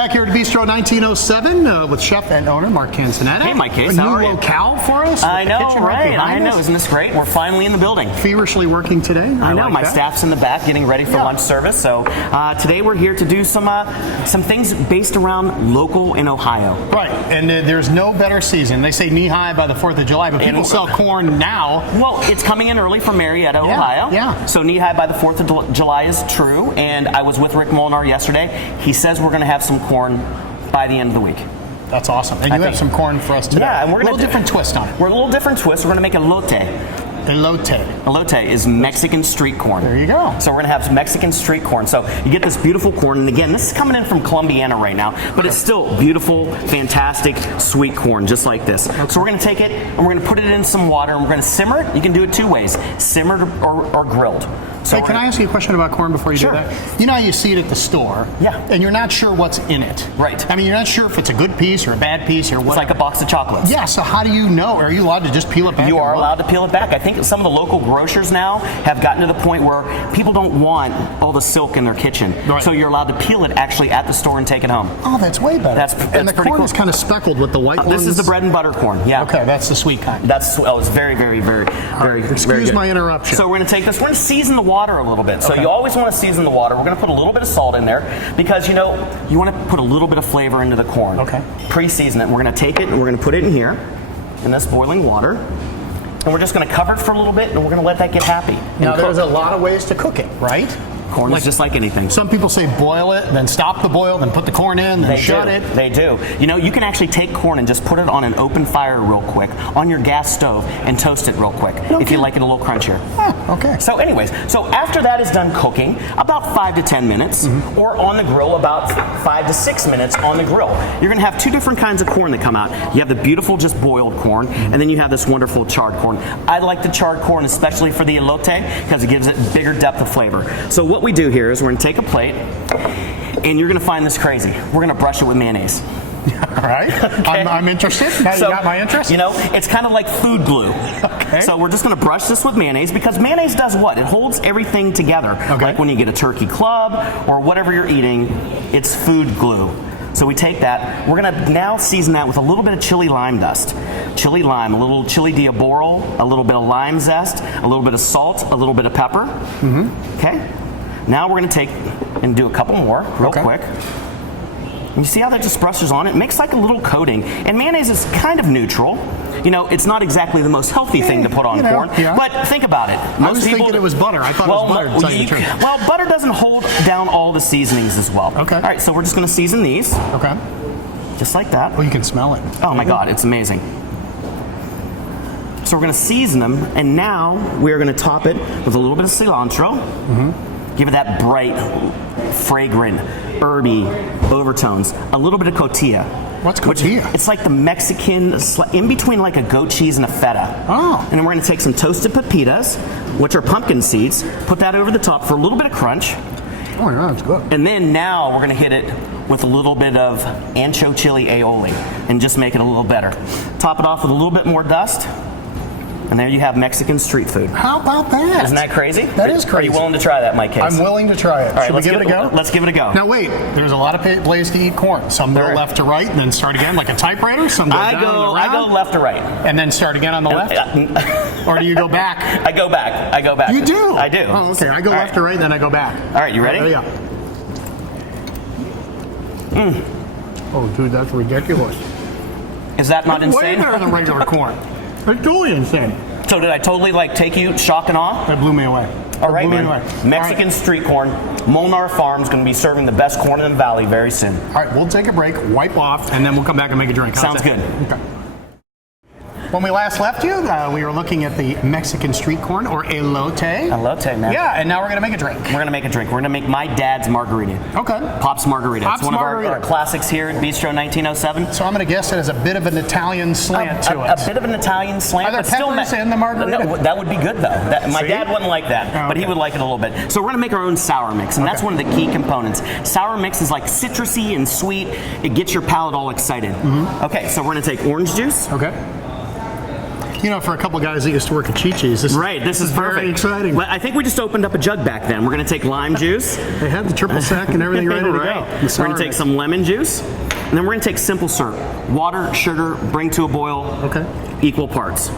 Back here at Bistro 1907 with chef and owner Mark Canzonetta. Hey, Mike Case, a how new are you? locale for us. I know, right? I know. Isn't this great? We're finally in the building. Feverishly working today. I know. like My that. staff's in the back getting ready for lunch service. So today we're here to do some things based around local in Ohio. Right, and there's no better season. They say knee-high by the 4th of July, but people sell corn now. Well, it's coming in early from Marietta, Ohio. Yeah. So knee-high by the 4th of July is true. And I was with Rick Molnar yesterday. He says we're going to have some corn by the end of the week. That's awesome. And you have some corn for us today. Yeah, and we're a little different twist on it. We're a little different twist. We're going to make elote. Elote. Elote is Mexican street corn. There you go. So we're going to have some Mexican street corn. So you get this beautiful corn. And again, this is coming in from Columbiana right now. But it's still beautiful, fantastic, sweet corn, just like this. Okay. So we're going to take it and we're going to put it in some water and we're going to simmer it. You can do it two ways, simmered or grilled. So hey, can I ask you a question about corn before you do that? You know how you see it at the store, and you're not sure what's in it. Right. I mean, you're not sure if it's a good piece or a bad piece or what. It's like a box of chocolates. Yeah, so how do you know? Are you allowed to just peel it back? You are allowed to peel it back. I think some of the local grocers now have gotten to the point where people don't want all the silk in their kitchen. Right. So you're allowed to peel it actually at the store and take it home. Oh, that's way better. That's and the pretty corn cool. is kind of speckled with the white ones. This is the bread and butter corn. Yeah. Okay, that's the sweet kind. It's very, very, very, very, Excuse very good. my interruption. So we're going to take this. We're going to season the water a little bit. So you always want to season the water. We're going to put a little bit of salt in there because, you know, you want to put a little bit of flavor into the corn. Okay. Pre-season it. We're going to take it and we're going to put it in here in this boiling water. And we're just going to cover it for a little bit and we're going to let that get happy. Now, there's a lot of ways to cook it, right? Corn is just like anything. Some people say boil it, then stop the boil, then put the corn in, then shut it. They do. You know, you can actually take corn and just put it on an open fire real quick on your gas stove and toast it real quick if you like it a little crunchier. Okay. So anyways, so after that is done cooking, about 5 to 10 minutes, or on the grill about 5 to 6 minutes on the grill. You're going to have two different kinds of corn that come out. You have the beautiful just boiled corn, and then you have this wonderful charred corn. I like the charred corn especially for the elote because it gives it bigger depth of flavor. So what we do here is we're going to take a plate, and you're going to find this crazy. We're going to brush it with mayonnaise. All right. Okay. I'm interested. Now you got my interest. You know, it's kind of like food glue. Okay. So we're just going to brush this with mayonnaise because mayonnaise does what? It holds everything together. Okay. Like when you get a turkey club or whatever you're eating, it's food glue. So we take that. We're going to now season that with a little bit of chili lime dust. Chili lime, a little chili diaboral, a little bit of lime zest, a little bit of salt, a little bit of pepper. Okay. Now we're going to take and do a couple more real quick. And you see how that just brushes on? It makes like a little coating. And mayonnaise is kind of neutral. You know, it's not exactly the most healthy thing to put on corn. But think about it. I was thinking it was butter. I thought it was butter. To tell you the truth. Well, butter doesn't hold down all the seasonings as well. Okay. All right, so we're just going to season these. Okay. Just like that. Oh, you can smell it. Oh my God, it's amazing. So we're going to season them, and now we're going to top it with a little bit of cilantro. Give it that bright, fragrant, herby overtones. A little bit of cotija. What's cotija? It's like the Mexican, in between like a goat cheese and a feta. Oh. And then we're going to take some toasted pepitas, which are pumpkin seeds, put that over the top for a little bit of crunch. Oh yeah, that's good. And then now we're going to hit it with a little bit of ancho chili aioli and just make it a little better. Top it off with a little bit more dust. And there you have Mexican street food. How about that? Isn't that crazy? That is crazy. Are you willing to try that, Mike Case? I'm willing to try it. All right, Should we give it a go? Let's give it a go. Now wait, there's a lot of ways to eat corn. Some go left to right and then start again like a typewriter. Some go down and around. I go left to right. And then start again on the left? Or do you go back? I go back. I go back. You do? I do. Oh, okay. I go left to right and then I go back. All right, you ready? Yeah. Oh, dude, that's ridiculous. Is that not insane? Way better than regular corn. It's totally insane. So did I totally take you shock and awe? That blew me away. All right, man. Mexican street corn. Molnar Farm's going to be serving the best corn in the valley very soon. All right, we'll take a break, wipe off, and then we'll come back and make a drink. Sounds good. Okay. When we last left you, we were looking at the Mexican street corn, or elote. Elote, man. Yeah, and now we're going to make a drink. We're going to make a drink. We're going to make my dad's margarita. Okay. Pop's Margarita. Pop's it's one Margarita. of our classics here at Bistro 1907. So I'm going to guess it has a bit of an Italian slant to it. A bit of an Italian slant. Are there peppers in the margarita? No, that would be good, though. My dad wouldn't like that, but he would like it a little bit. So we're going to make our own sour mix, and that's one of the key components. Sour mix is like citrusy and sweet. It gets your palate all excited. Okay, so we're going to take orange juice. Okay. You know, for a couple guys that used to work at Chi-Chi's, this This is perfect. very exciting. Well, I think we just opened up a jug back then. We're going to take lime juice. They had the triple sec and everything ready to go. We're going to take some lemon juice, and then we're going to take simple syrup. Water, sugar, bring to a boil, equal parts.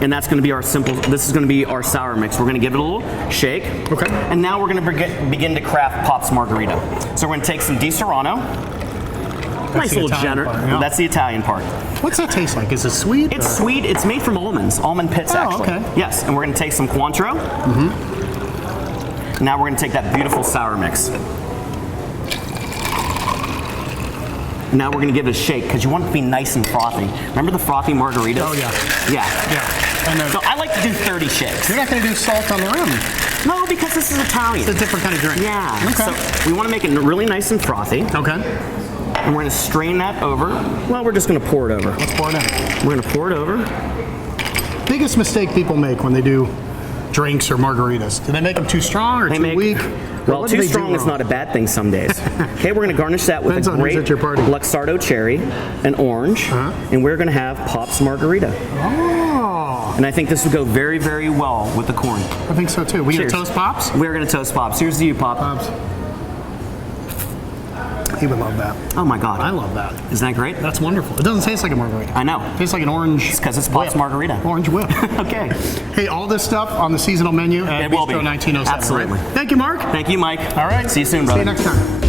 And that's going to be our this is going to be our sour mix. We're going to give it a little shake. Okay. And now we're going to begin to craft Pop's Margarita. So we're going to take some Di Serrano. Nice little generous. That's the Italian part. What's that taste like? Is it sweet? It's sweet. It's made from almond pits, actually. Okay. Yes, and we're going to take some Cointreau. Now we're going to take that beautiful sour mix. Now we're going to give it a shake because you want it to be nice and frothy. Remember the frothy margaritas? Oh, yeah. Yeah. So I like to do 30 shakes. You're not going to do salt on the rim. No, because this is Italian. It's a different kind of drink. Yeah. Okay. So we want to make it really nice and frothy. Okay. And we're going to strain that over. Well, we're just going to pour it over. Let's pour it in. We're going to pour it over. Biggest mistake people make when they do drinks or margaritas. Do they make them too strong or too weak? Well, too strong is not a bad thing some days. Okay, we're going to garnish that with a great Luxardo cherry and orange. And we're going to have Pop's Margarita. Oh. And I think this would go very, very well with the corn. I think so too. We going to toast Pops? We're going to toast Pops. Here's to you, Pop. Pops. He would love that. Oh my God. I love that. Isn't that great? That's wonderful. It doesn't taste like a margarita. I know. It tastes like an orange. It's because it's Pop's Margarita. Orange whip. Okay. Hey, all this stuff on the seasonal menu at Bistro 1907. Absolutely. Right? Thank you, Mark. Thank you, Mike. All right. See you soon, brother. See you next time.